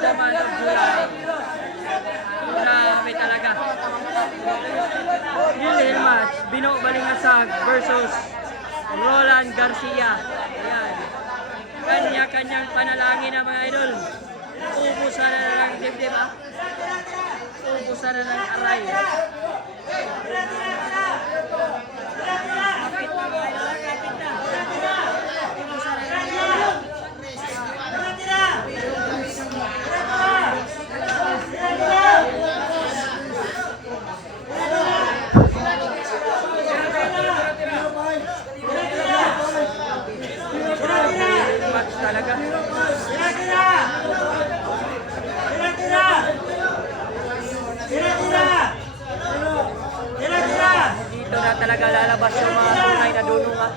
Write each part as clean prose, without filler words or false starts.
the month of July. Grabe talaga. Hill match, Bino Balingasag versus Roland Garcia. Ayan. Kanya-kanyang panalangin na mga idol. Ubusan na ng dibdib ha. Ubusan na ng aray. Kapit na mga idol, kapit na. Ubusan na ng aray. Match talaga. Dito na talaga lalabas yung mga tunay na dununga.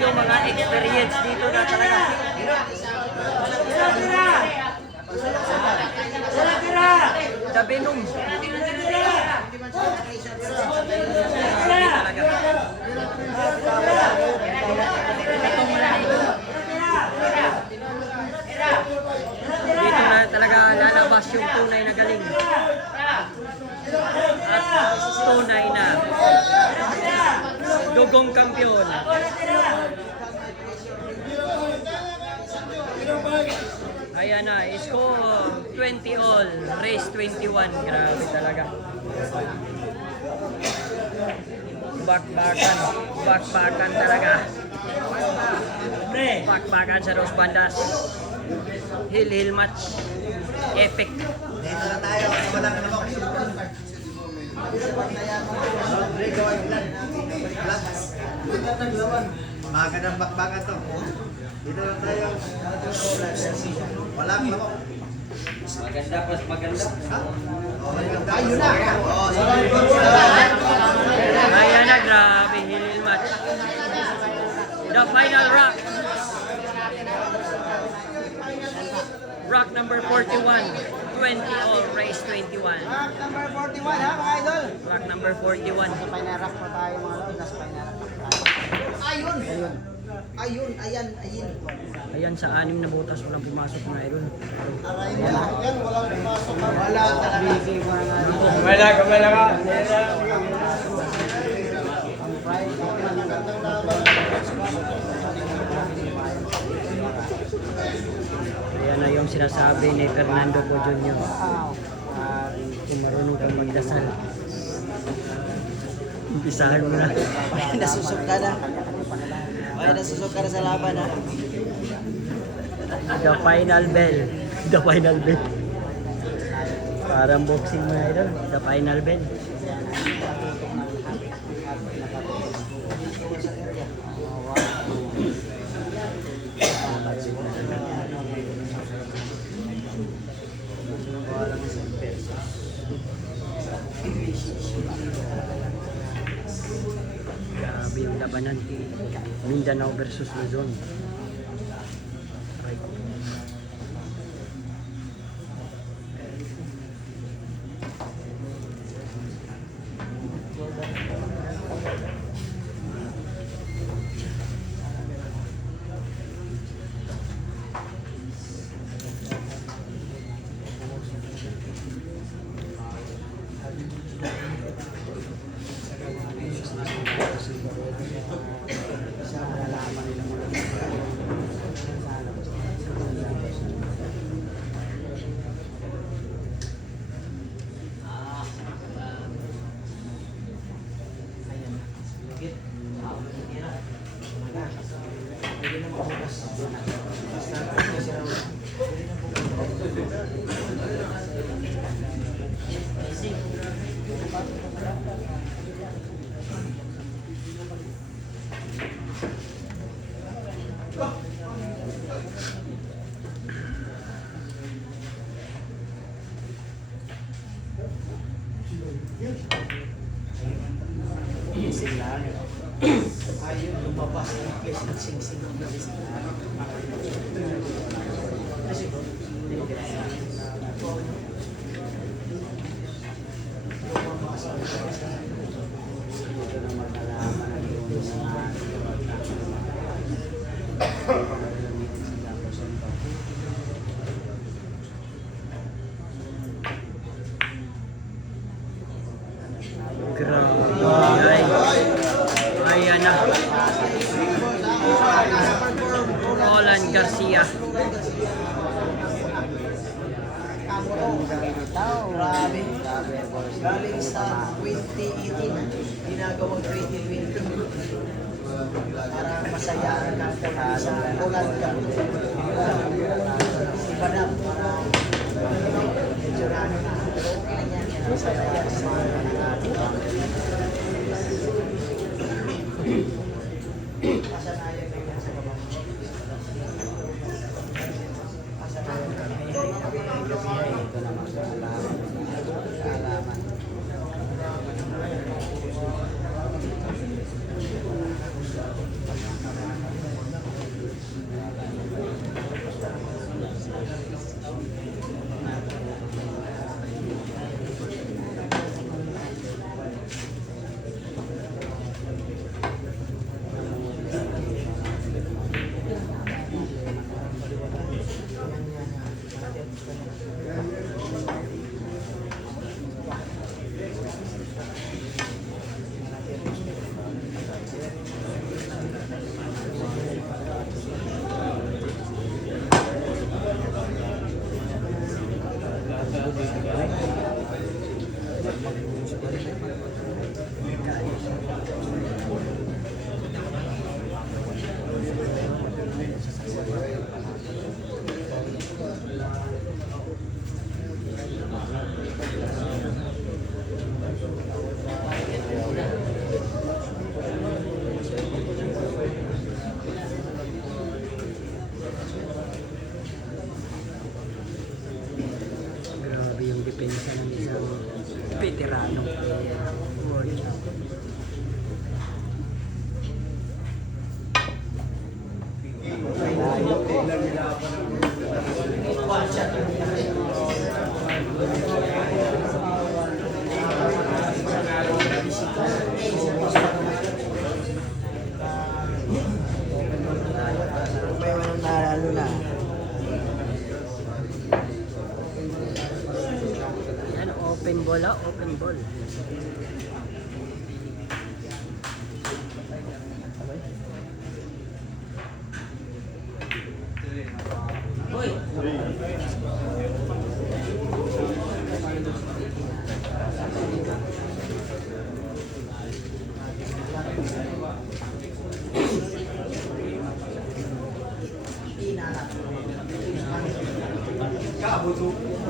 Yung mga experience dito na talaga. The Venom. Dito na talaga lalabas yung tunay na galing. At tunay na dugong kampiyon. Ayan na, score 20 all, race 21. Grabe talaga. Bakbakan talaga. Bakbakan sa dos bandas. Hill match. Epic. Dito na tayo. Wala ka naman. Magandang bakbakan to. Dito na tayo. Wala ka naman. Maganda plus maganda. Ayun na. Ayan na, grabe. Hill match. The final rock. Rock number 41. 20 all, race 21. Rock number 41 ha mga idol. Rock number 41. Painarak pa tayo mga idol. Last painarak pa tayo. Ayun! Ayun! Ayan! Ayan, sa 6 na butas walang pumasok mga idol. Aray mo lang. Yan, walang pumasok. Wala talaga. Wala ka. Ayan na yung sinasabi ni Fernando Po Jr. Kung marunong kang magdasal, umpisahan mo na. Ay, nasusok ka na. Ay, nasusok ka na sa laban ha. The final bell. The final bell. Parang boxing mga idol. The final bell. Grabe yung labanan. Mindanao versus Luzon. Right. Ayun, lumabas ng place ng sing-sing ng gising. Galing sa 2018, ginagawang 2020. Para masaya ang kapwa sa Roland Cup. Iba na, para medyo na ano na. Pero okay lang yan. Masaya yan sa mga kasanayan na yan sa baba. Grabe yung depensa ng isang veterano. World champ. May walang nalalo na. Yan, open ball ha, open ball.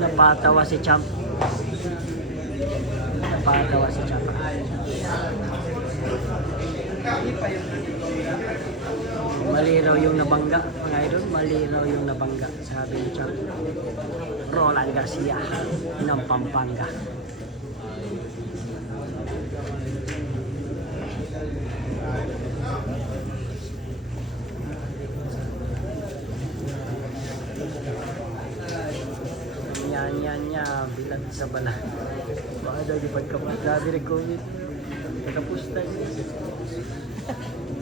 Napatawa si Champ. Napatawa si Champ. Malinaw yung nabangga, mga idol. Malinaw yung nabangga, sabi ni Champ. Roland Garcia ng Pampanga. Yan, bilang sa bala. Baka daw di pagkapos. Labi nag-COVID. Nakapos na.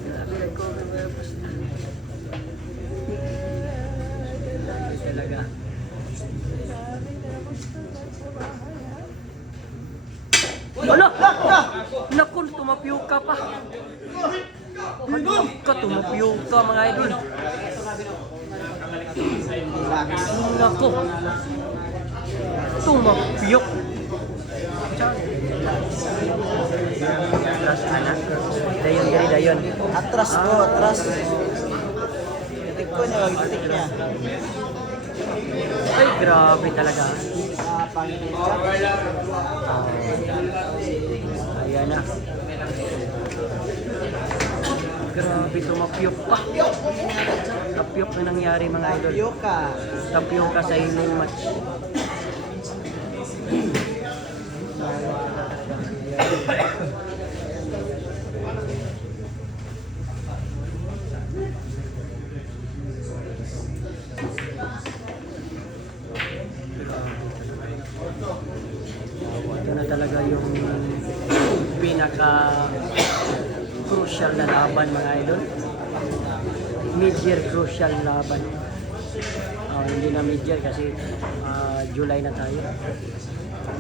Labi nag-COVID. Nakapos na. Labi talaga. Wala! Nakul, tumapyo ka pa. Ano ka, tumapyo ka mga idol. Naku. Tumapyok. Atras anak. Dayon diri dayon. Atras po, atras. Titik ko niya, titik niya. Ay grabe talaga. Panginoon. Ayan na. Grabe tumapyok pa. Tapyok na nangyari mga idol. Yoka. Tapyok ka sa inyong match. Ito na talaga yung pinaka crucial na laban mga idol. Mid-year crucial laban. Hindi na mid-year kasi July na tayo.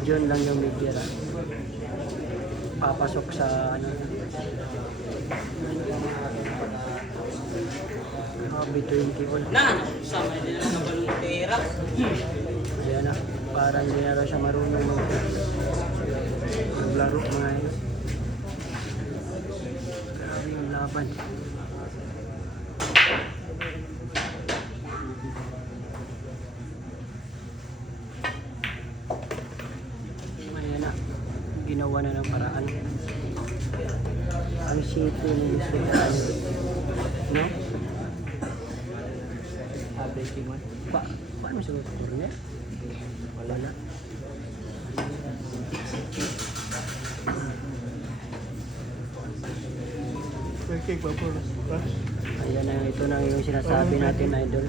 June lang yung mid-year. Papasok sa ano. Between people. Sama din naman ng balong pera. Ayan na. Parang hindi na daw siya marunong mag Naglaro mga idol. Grabe yung laban. Ayan na. Ginawa na ng paraan. Ang sipo ng Sultan. No? Breaking one. Paano sa turner? Wala na. Ayan na, ito na yung sinasabi natin, idol.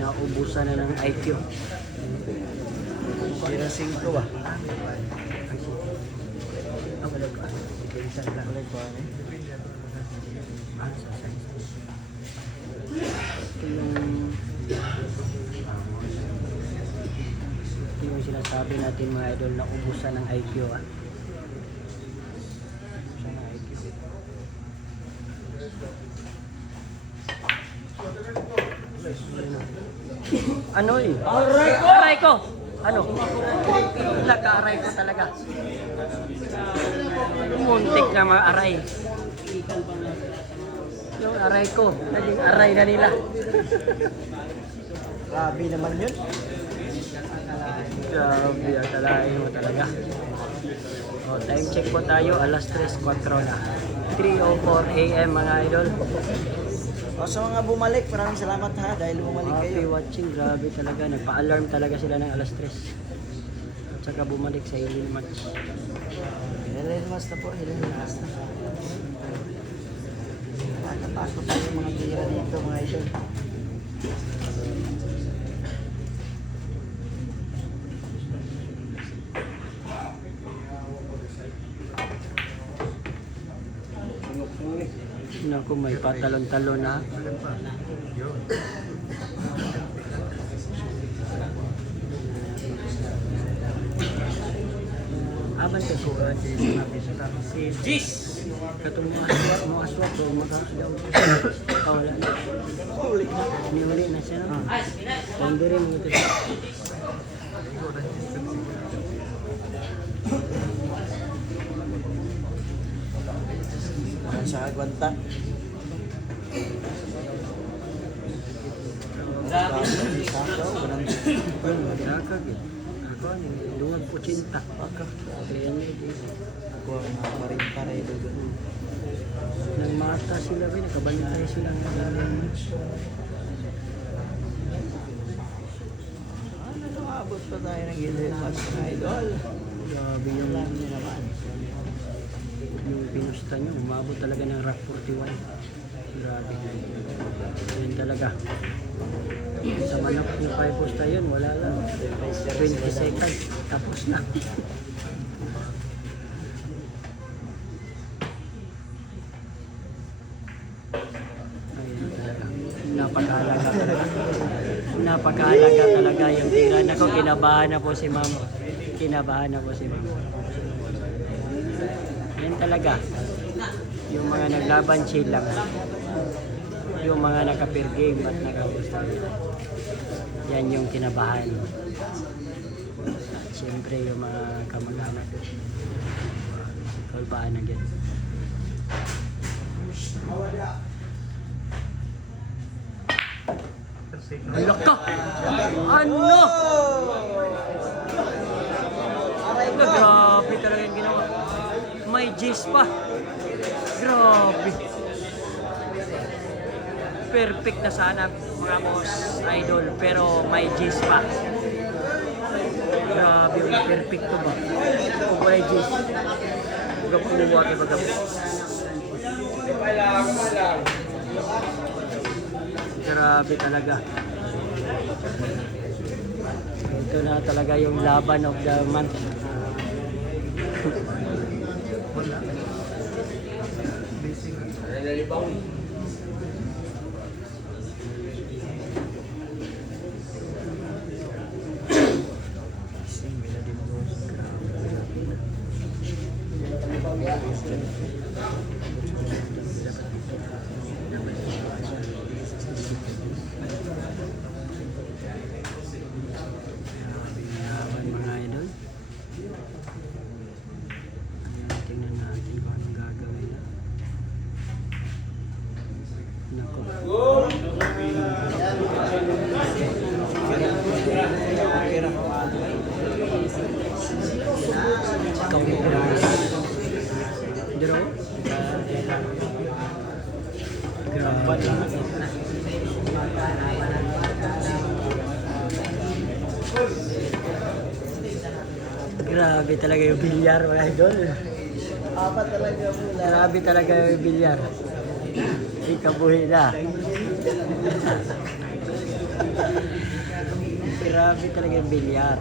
Naubusan na ng IQ. Sira 5 ba? Balik pa. Balik ba? Ito yung sinasabi natin mga idol na ubusan ng IQ. Ano eh? Aray ko! Ano? Naka-aray ko talaga. Muntik na ma-aray. Yung aray ko, naging aray na nila. Grabe naman yun. Grabe, akalain mo talaga. O, time check po tayo, alas 3:04 na. 3:04 AM mga idol. O sa mga bumalik, maraming salamat ha dahil bumalik Happy kayo. watching, grabe talaga. Nagpa-alarm talaga sila ng alas 3. At saka bumalik sa Ilin Match. Hilal mas na po, hilal mas na. Natatakot tayo mga tira dito mga idol. Naku, may patalon-talon na. Aban ka ko si Jis. Katong mga aswat o makakalaw. Wala na. Uli na siya. No? Pondere mo ito. Makan sa agwanta. Dakag eh. Ako, duwag po cinta. Kaya niya Ako ang marinta rin doon. nang mata sila ba, nakabantay sila ng Abot pa tayo ng hilal mas mga idol. grabe yung pinusta nyo, umabot talaga ng Rock 41. Grabe. Yun talaga. Sa manok na 5 posta yun, wala lang. 20 seconds, tapos na. Ayun talaga. Napakahalaga talaga. Napakahalaga talaga yung tira. Nako, kinabahan na po si ma'am. Kinabahan na po si ma'am. Yan talaga. Yung mga naglaban chill lang. Yung mga naka-per game at naka-gusto. Yan yung kinabahan. At siyempre yung mga kamag-anak. Kalbahan na ganyan. Alok ka! Ano? Grabe talaga yung ginawa. May G's pa. Grabe. Perfect na sana mga boss idol, pero may G's pa. Grabe, perfecto ba? Kung may G's. Gapuwa kay baga. Grabe talaga. Ito na talaga yung laban of the month. Laban mga idol. Draw. Grabe. Grabe talaga yung bilyar, mga idol. Apat talaga mula. Grabe talaga yung bilyar. Ikabuhi na. Grabe talaga yung bilyar.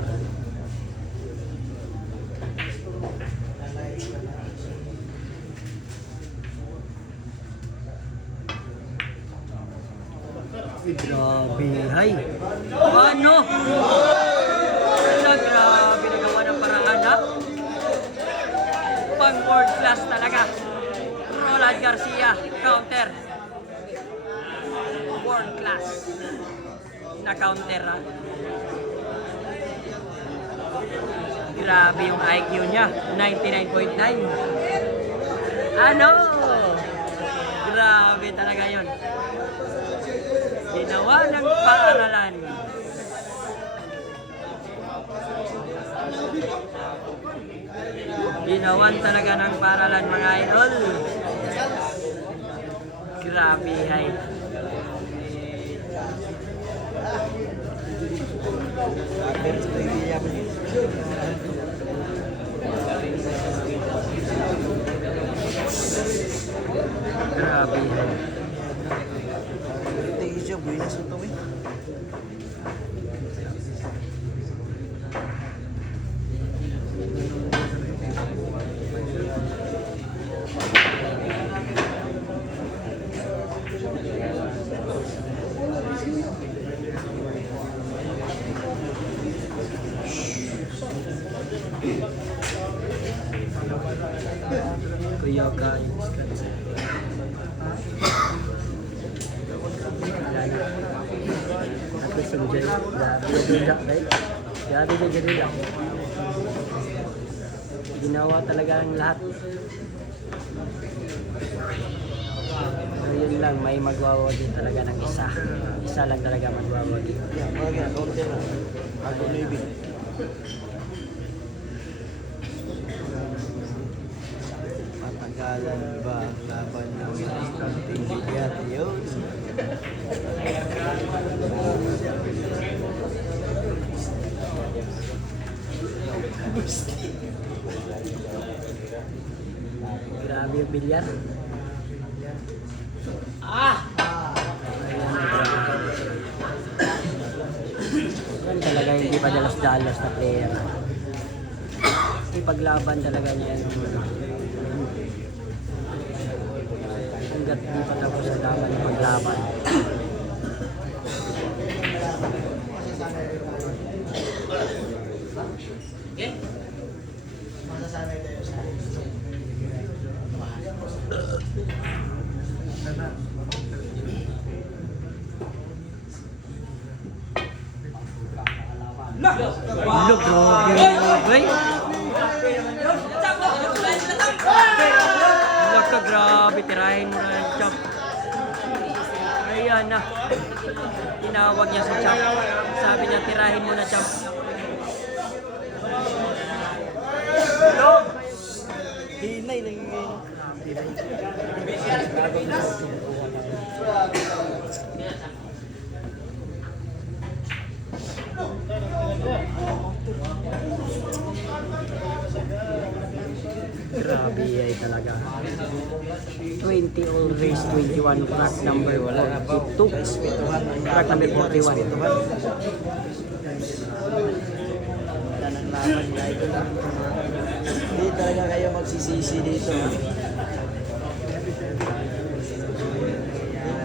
Grabe, hay. Ano? Grabe nagawa ng paraan, ha? Pang world class talaga. Roland Garcia, counter. World class. Na counter, ha? Grabe yung IQ niya. 99.9. Ano? Grabe talaga yun. Ginawa ng paaralan. Ginawan talaga ng paaralan, mga idol. Grabe, hay. Grabe, hay. Tingin siya, buwinas ito eh. Kuya guys. Aku sumjay. Jadi jadi lang. Ginawa talaga ang lahat. So yun lang, may magwawagi talaga ng isa. Isa lang talaga magwawagi. Yeah, mga ganyan, counter na. Ako na ibig. Matagalan ba ang laban ng konting bigat yun? Grabe yung bilyar. Ah! Yan talaga hindi pa dalos-dalos na player. Ipaglaban talaga niya yung hanggat di pa tapos sa laban yung paglaban. Look, grabe. Look, grabe. Tirahin mo na yung chop. Ayan na. Tinawag niya sa chop. Sabi niya, tirahin mo na chop. Hinay lang yun. Grabe ay talaga. 20 all race, 21 track number 42. Track number 41. Wala nang laban guys. Hindi talaga kayo magsisisi dito. Ha?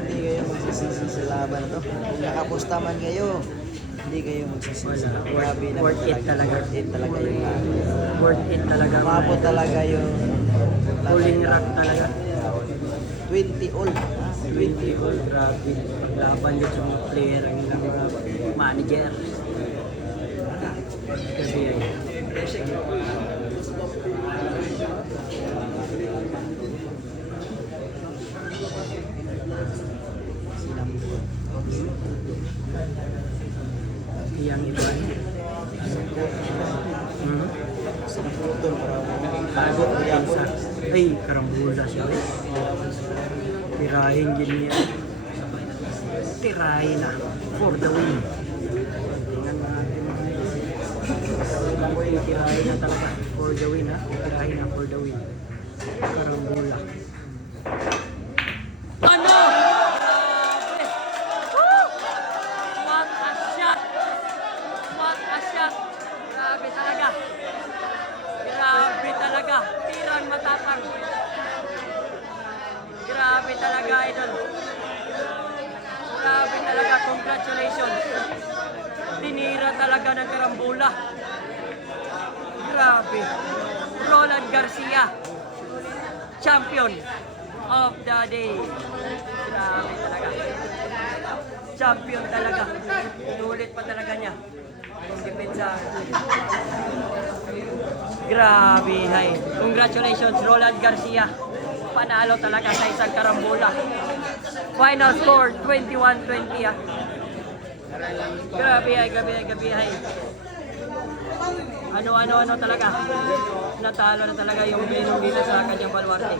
Hindi kayo magsisisi sa laban to. Kung nakapusta man kayo, hindi kayo magsisisi. Wala. Grabe naman Worth it talaga. Worth it talaga yung laban. Worth it talaga. Umabot talaga yung Pulling rack talaga. 20 all. 20 all. Grabe. Paglaban dito sa mga player, ang mga manager. Kasi iyang iba. Sa putol para Bago sa ay karambula siya. Tirahin din niya. Tirahin na for the win. Tingnan natin. Tirahin na talaga for the win ha. Tirahin na for the win. Karambula. Ano? Woo! What a shot! What a shot! Grabe talaga. Grabe talaga. Tirang matapang. Grabe talaga, idol. Grabe talaga. Congratulations. Tinira talaga ng karambula. Grabe. Roland Garcia. Champion of the day. Grabe talaga. Champion talaga. Inulit pa talaga niya. Yung depensa. Grabe, hay. Congratulations, Roland Garcia. Panalo talaga sa isang karambula. Final score, 21-20 ah. Grabe, hay. Grabe, hay. Ano talaga. Natalo na talaga yung binong dito sa kanyang baluarte.